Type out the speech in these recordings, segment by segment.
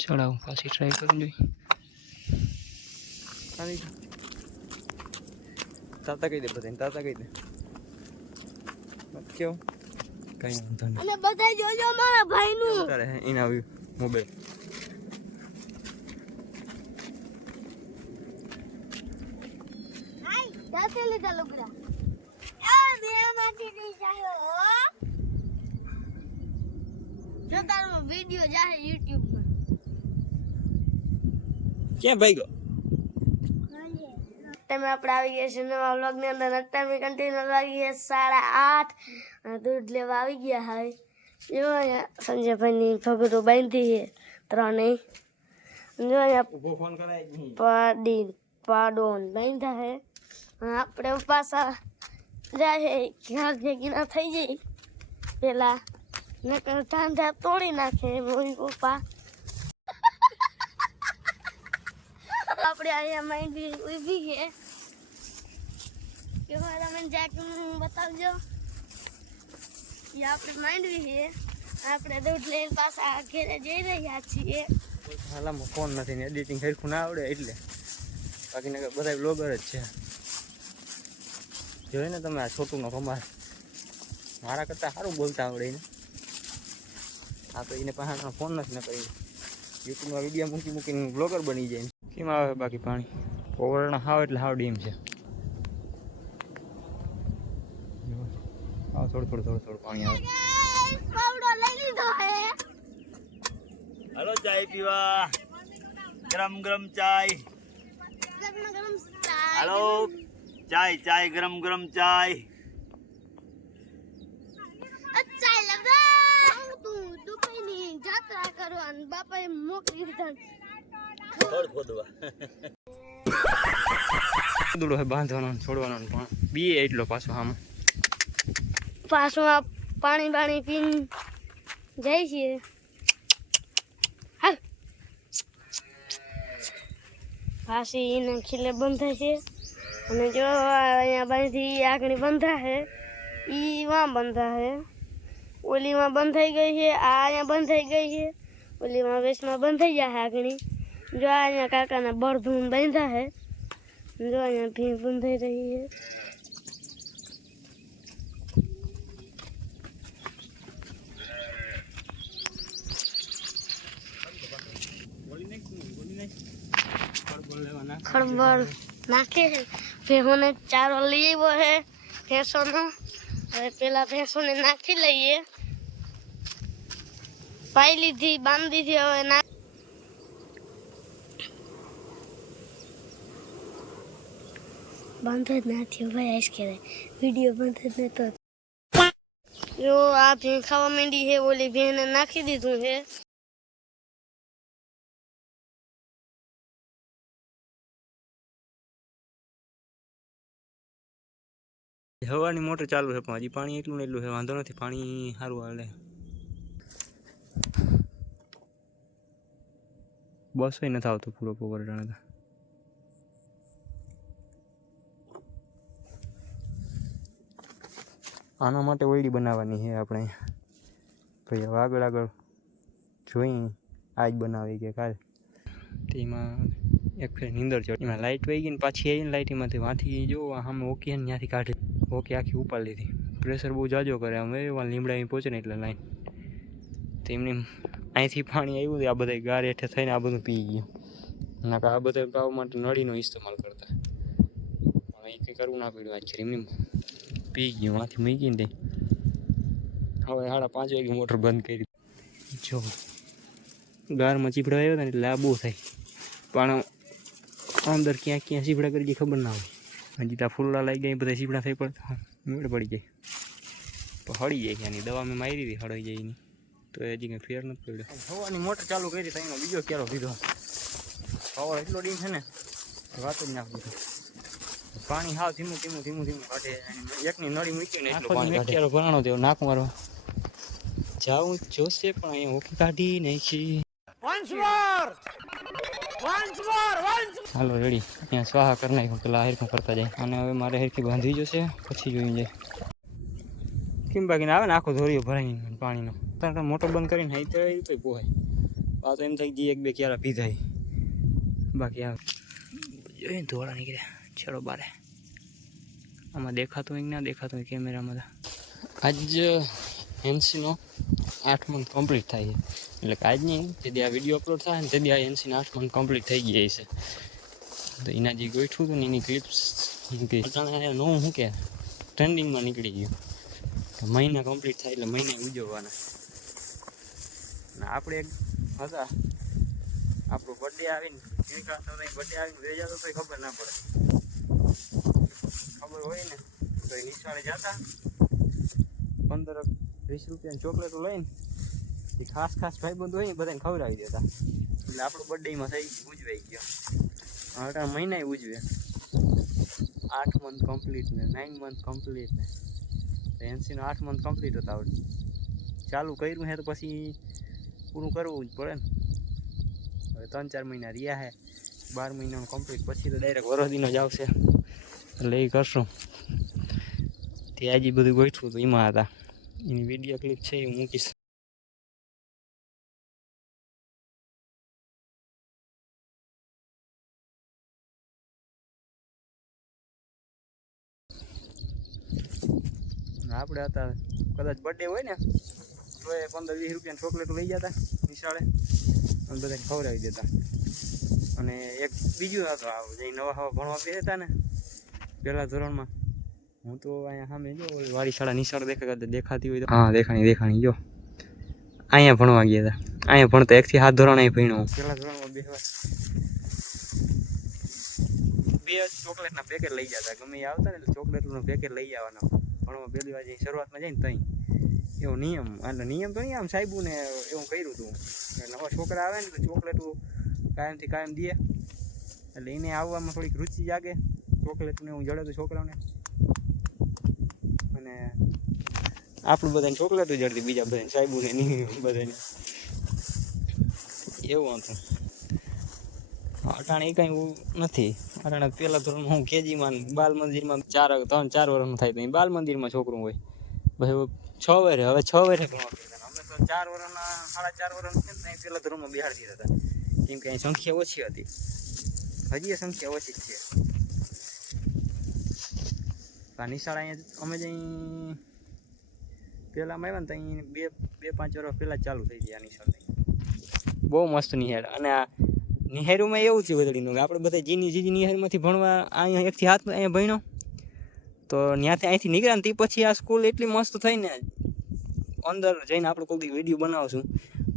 ચડાવું પાછી ટ્રાય કરું જોઈ તાતા કહી દે બધાને તાતા કહી દે કેવું કઈ વાંધો નહીં અને બધા જોજો મારા ભાઈનું તારે એના આવ્યું મોબાઈલ ક્યાંથી લીધા લુગડા આ બે માંથી નહીં જાય જો તારો વિડિયો જાહે YouTube માં ક્યાં ભાઈ ગયો તમે આપણે આવી ગયા છે નવા વ્લોગ ની અંદર અત્યારે કન્ટિન્યુ વાગી છે 8:30 અને દૂધ લેવા આવી ગયા હોય જો અહીંયા સંજયભાઈની ફગડો બાંધી છે ત્રણેય જો અહીંયા ફોન કરાય નહીં પાડોન બાંધા છે આપણે પાછા જાય ઘાસ ભેગી ના થઈ જાય પેલા નકર ધાંધા તોડી નાખે મમ્મી પપ્પા આપણે અહીંયા માંડી ઊભી છે કે તમે જાકે બતાવજો એ આપણે માંડવી છે આપણે દૂધ લઈને પાછા ઘરે જઈ રહ્યા છીએ હાલામાં ફોન નથી ને એડિટિંગ સરખું ના આવડે એટલે બાકી બધા બ્લોગર જ છે જોઈ ને તમે આ છોટુંનો કમાલ મારા કરતાં સારું બોલતા આવડે ને આ તો એને પાસે ફોન નથી ન કરી યુટ્યુબમાં વિડીયો મૂકીને બ્લોગર બની જાય કેમ આવે બાકી પાણી ઓવરના હાવ એટલે હાવ ડીમ છે થોડું પાણી આવે પાવડો લઈ લીધો હે हेलो चाय पीवा गरम गरम चाय ગરમ हेलो चाय चाय गरम गरम चाय અચ્છા લગા તું દુકાનની જાત્રા કરવાનું બાપાએ મોકલી દીધા छोड़ खोदवा દૂડો હે બાંધવાનો છોડવાનો પણ બી એટલો પાછો આમ પાછું આ પાણી પીને જાય છે હાલ પાછી એને ખીલે બંધા છે અને જો અહીંયા બાંધી આગળ બંધા છે ઈ વાં બંધા છે ઓલીમાં બંધાઈ ગઈ છે આ અહીંયા બંધાઈ ગઈ છે ઓલીમાં વેસમાં બંધાઈ જાય આગળ જો અહીંયા કાકાના બળધૂન બાંધા છે જો અહીંયા ભીં બંધાઈ રહી છે ખડબડ નાખે છે ભેંસોને ચારો લઈ આવ્યો છે ભેંસોનો હવે પેલા ભેંસોને નાખી લઈએ પાઈ લીધી બાંધી દીધી હવે ના બંધ જ ના થયો ભાઈ આઈસ કરે વિડીયો બંધ જ નતો જો આ ભેં ખાવા માંડી છે ઓલી ભેંને નાખી દીધું છે હવાની મોટર ચાલુ છે પણ હજી પાણી એટલું ને એટલું છે વાંધો નથી પાણી સારું હાલે બસ નથી આવતો પૂરો પોવર ટાણા આના માટે ઓયડી બનાવવાની છે આપણે ભાઈ હવે આગળ જોઈ આજ બનાવી કે કાલ તેમાં એક ફેર નીંદર ચડી એમાં લાઇટ વહી ગઈ ને પાછી આવીને લાઇટમાંથી વાંથી જો સામે ઓકે ને ત્યાંથી કાઢી ઓકે આખી ઉપાડી લીધી પ્રેશર બહુ જાજો કરે અમે એવા લીમડા પહોંચે ને એટલે લાઈન તેમની અહીંથી પાણી આવ્યું આ બધા ગાર હેઠે થઈને આ બધું પી ગયું ના આ બધા પાવ માટે નળીનો ઇસ્તેમાલ કરતા પણ અહીં કંઈ કરવું ના પડ્યું આ એમની પી ગયું માંથી મૂકીને દે હવે 5:30 વાગે મોટર બંધ કરી જો ગારમાં ચીપડા આવ્યા હતા ને એટલે આ બહુ થાય પણ અંદર ક્યાં ચીપડા કરી ખબર ના હોય હજી ત્યાં ફૂલડા લાગી ગયા બધા ચીપડા થઈ પડતા મેળ પડી જાય પણ હળી જાય ત્યાંની દવા મેં મારી હતી હળાઈ જાય નહીં તો હજી કંઈ ફેર નથી પડ્યો હવાની મોટર ચાલુ કરી તો એનો બીજો કેરો દીધો હવા એટલો ડીમ છે ને વાત જ ના પૂછો પાણી હાવ ધીમું કાઢે એકની નળી મૂકીને એટલો પાણી કેરો ભરાણો તેવો નાક મારવા જાવું જોશે પણ અહીંયા ઓકી કાઢી નાખી હાલો રેડી અહીંયા સ્વાહા કરી નાખ્યું પેલા હેરખું કરતા જાય અને હવે મારે હેરખી બાંધી જશે પછી જોઈ જાય કેમ બાકીને આવે ને આખો ધોરીઓ ભરાઈને પાણીનો મોટર બંધ કરીને હાઈ તો પોહાય આ તો એમ થઈ ગઈ એક બે ક્યારા પીધાય બાકી આ જોઈને ધોળા નીકળ્યા ચલો બારે આમાં દેખાતું હોય કે ના દેખાતું હોય કેમેરામાં આજ એનસીનો 8 મંથ કમ્પ્લીટ થાય છે એટલે કે આજ નહીં જેથી આ વિડીયો અપલોડ થાય ને તેથી આ એનસીના 8 મંથ કમ્પ્લીટ થઈ ગયા છે તો એના જે ગોઠવું હતું ને એની ક્લિપ્સ અટાણે નવું શું કે ટ્રેન્ડિંગમાં નીકળી ગયું તો મહિના કમ્પ્લીટ થાય એટલે મહિને ઉજવવાના અને આપણે એક હતા આપણો બર્થડે આવીને નીકળતા બર્થડે આવીને રહી જતો તો ખબર ના પડે ખબર હોય ને તો એ નિશાળે જતા 15-20 રૂપિયાની ચોકલેટો લઈને એ ખાસ ભાઈબંધ હોય ને બધાને ખવડાવી દેતા એટલે આપણો બર્થડેમાં થઈ ઉજવાઈ ગયો હવે મહિના ઉજવે 8 મંથ કમ્પ્લીટ ને 9 મંથ કમ્પ્લીટ ને એનસીનો 8 મંથ કમ્પ્લીટ હતા આવડે ચાલુ કર્યું હે તો પછી પૂરું કરવું જ પડે ને હવે 3-4 મહિના રહ્યા હે 12 મહિનાનું કમ્પ્લીટ પછી તો ડાયરેક્ટ વરદીનો જ આવશે એટલે એ કરશું તે આજે બધું ગોઠવું તો એમાં હતા એની વિડીયો ક્લિપ છે એ મૂકીશ આપણે હતા કદાચ બર્થડે હોય ને તો એ 15-20 રૂપિયાની ચોકલેટ લઈ જતા નિશાળે અને બધાને ખવડાવી દેતા અને એક બીજું હતું આવું જે નવા હવા ભણવા બે હતા ને પહેલા ધોરણમાં હું તો અહીંયા સામે જો વાડી શાળા નિશાળ દેખાતી હોય તો હા દેખાણી જો અહીંયા ભણવા ગયા હતા અહીંયા ભણતા 1 થી 7 ધોરણ અહીં ભણ્યો પહેલા ધોરણમાં બે ચોકલેટના પેકેટ લઈ જતા ગમે એ આવતા ને એટલે ચોકલેટનું પેકેટ લઈ જવાના ભણવા પહેલી વાર શરૂઆતમાં જઈને તઈ એવો નિયમ એટલે નિયમ તો નહીં આમ સાહેબું ને એવું કર્યું હતું નવા છોકરા આવે ને તો ચોકલેટું કાયમથી કાયમ દે એટલે એને આવવામાં થોડીક રુચિ જાગે ચોકલેટને હું જડે તો છોકરાઓને અને આપણું બધાને ચોકલેટું જડતી બીજા બધાને સાહેબું ને નહીં બધાને એવું હતું અટાણે એ કાંઈ નથી અટાણે પહેલા ધોરણમાં હું કેજીમાં બાલ મંદિરમાં 3-4 વર્ષનું થાય તો બાલ મંદિરમાં છોકરું હોય પછી 6 વર્ષે હવે 6 વર્ષે ભણવા અમે તો 4 વર્ષના 4.5 વર્ષનું છે ને પહેલા ધોરણમાં બેહાડી દીધા હતા કેમ કે અહીં સંખ્યા ઓછી હતી હજી એ સંખ્યા ઓછી જ છે આ નિશાળા અહીંયા અમે જઈ પહેલાંમાં આવ્યા ને તો અહીં 2-5 વર્ષ પહેલાં ચાલુ થઈ ગયા નિશાળ બહુ મસ્ત નિહાળ અને આ નિહાળમાં એવું થયું વધડીનું કે આપણે બધા જીની નિહાળમાંથી ભણવા અહીંયા 1 થી 7 અહીંયા ભણ્યો તો ત્યાંથી અહીંથી નીકળ્યા ને તે પછી આ સ્કૂલ એટલી મસ્ત થઈ ને અંદર જઈને આપણે કોઈ વિડીયો બનાવશું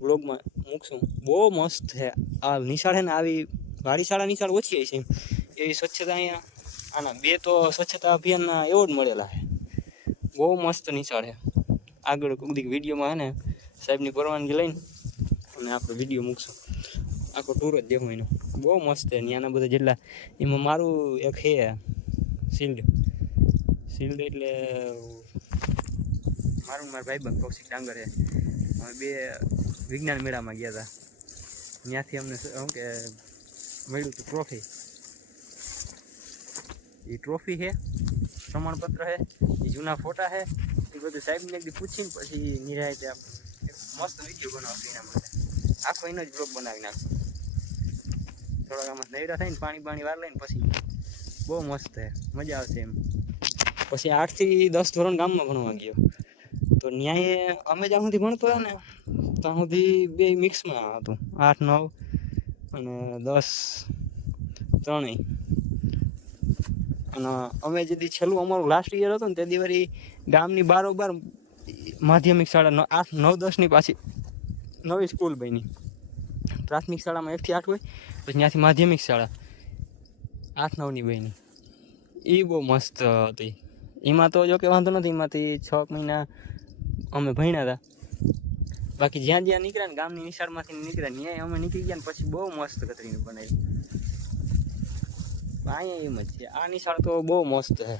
વ્લોગમાં મૂકશું બહુ મસ્ત છે આ નિશાળ છે ને આવી વાડી શાળા નિશાળ ઓછી હોય છે એવી સ્વચ્છતા અહીંયા આના 2 તો સ્વચ્છતા અભિયાનના એવોર્ડ મળેલા છે બહુ મસ્ત નિશાળ છે આગળ કોઈ વિડીયોમાં છે ને સાહેબની પરવાનગી લઈને અને આપણે વિડીયો મૂકશું આખો ટૂર જ દેવું એનો બહુ મસ્ત છે ત્યાંના બધા જેટલા એમાં મારું એક છે શિલ્ડ એટલે મારા ભાઈબંધ કૌશિક ડાંગર છે અમે 2 વિજ્ઞાન મેળામાં ગયા હતા ત્યાંથી અમને શું કે મળ્યું હતું ટ્રોફી છે પ્રમાણપત્ર છે એ જૂના ફોટા છે એ બધું સાહેબને એકદી પૂછીને પછી નિરાયતે મસ્ત વિડીયો બનાવશું એના માટે આખો એનો જ બ્લોગ બનાવી નાખશું થોડાક આમાં નૈરા થઈને પાણી વાર લઈને પછી બહુ મસ્ત છે મજા આવશે એમ પછી 8 થી 10 ધોરણ ગામમાં ભણવા ગયો તો ન્યાય અમે જ્યાં સુધી ભણતો હતા ને ત્યાં સુધી 2 મિક્સમાં હતું 8-9 અને 10 ત્રણેય અને અમે જેથી છેલ્લું અમારું લાસ્ટ યર હતું ને તે દિવાળી ગામની બારોબાર માધ્યમિક શાળા 8-9-10ની પાછી નવી સ્કૂલ બની પ્રાથમિક શાળામાં 1 થી 8 હોય પછી ત્યાંથી માધ્યમિક શાળા 8-9ની બની એ બહુ મસ્ત હતી એમાં તો જો કે વાંધો નથી એમાંથી 6 મહિના અમે ભણ્યા હતા બાકી જ્યાં નીકળ્યા ને ગામની નિશાળમાંથી નીકળ્યા ત્યાં અમે નીકળી ગયા ને પછી બહુ મસ્ત કતરીને બનાવી અહીંયા એમ જ છે આ નિશાળ તો બહુ મસ્ત છે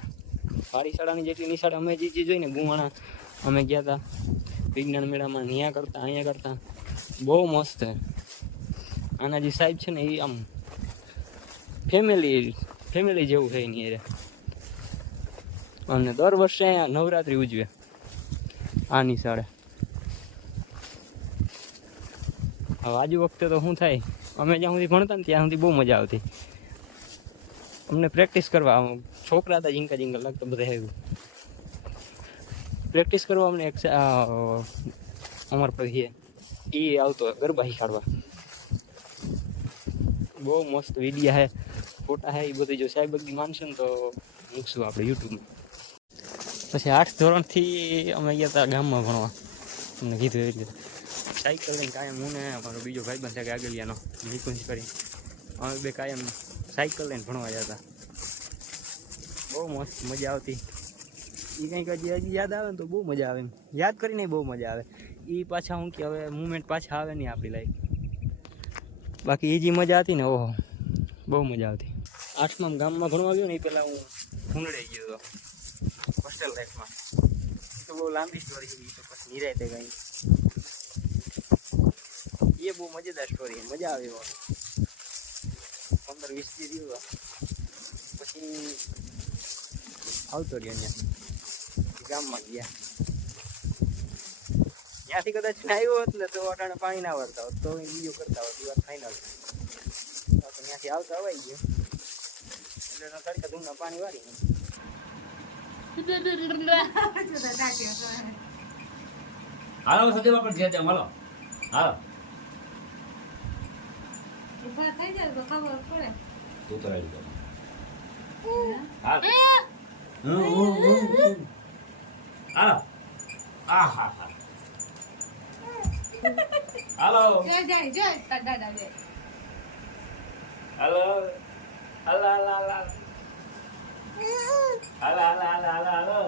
વાડી શાળાની જેટલી નિશાળ અમે જે જોઈને ગુવાણા અમે ગયા હતા વિજ્ઞાન મેળામાં ત્યાં કરતા અહીંયા કરતા બહુ મસ્ત છે આના જે સાહેબ છે ને એ આમ ફેમિલી જેવું છે એની અરે અને દર વર્ષે અહીંયા નવરાત્રિ ઉજવે આ નિશાળે હવે આજુ વખતે તો શું થાય, અમે જ્યાં સુધી ભણતા ને ત્યાં સુધી બહુ મજા આવતી. અમને પ્રેક્ટિસ કરવા છોકરા હતા ઝીંકા ઝીંકા લાગતા બધા આવ્યું પ્રેક્ટિસ કરવા. અમને એક અમારા પછી એ આવતો ગરબા શીખાડવા. બહુ મસ્ત વિડીયા હે, ફોટા હે, એ બધી જો સાહેબ બધી માનશે ને તો મૂકશું આપણે યુટ્યુબમાં. પછી 8th ધોરણથી અમે ગયા હતા ગામમાં ભણવા. તમને કીધું એવી રીતે સાયકલ લઈને કાયમ હું ને અમારો બીજો ભાઈબંધ છે કે આગળિયાનો નિકુંજ કરી, અમે બે કાયમ સાયકલ લઈને ભણવા જતા. બહુ મસ્ત મજા આવતી. એ કંઈક હજી યાદ આવે ને તો બહુ મજા આવે. એમ યાદ કરીને બહુ મજા આવે. એ પાછા શું કે હવે મુમેન્ટ પાછા આવે નહીં આપણી લાઈફ. બાકી એ જે મજા હતી ને ઓહો બહુ મજા આવતી. 8માં ગામમાં ભણવા ગયો ને એ પહેલાં હું ભૂંડળે ગયો હતો હોસ્ટેલ લાઈફમાં. એ તો બહુ લાંબી સ્ટોરી છે. એ તો પછી નિરાયતે ગઈ. એ બહુ મજેદાર સ્ટોરી, મજા આવે એવો. 15-20 દી રહ્યો પછી આવતો રહ્યો ત્યાં ગામમાં ગયા. ત્યાંથી કદાચ આવ્યો હોત ને તો અટાણે પાણી ના વાળતા હોત, તો બીજો કરતા હોત. એ વાત ફાઇનલ. ત્યાંથી આવતા અવાઈ ગયો એટલે તડકા ધૂમના પાણી વાળી. હાલો સદેવ આપણે જે તેમ હાલો. હાલો ઉભા થઈ જાય તો ખબર પડે. તું તો આવી ગયો. હાલ હાલો. આ હા હા હાલો જાય તાર દાદા જાય. હાલો હાલો હાલો હાલો હાલો હાલો હાલો હાલો.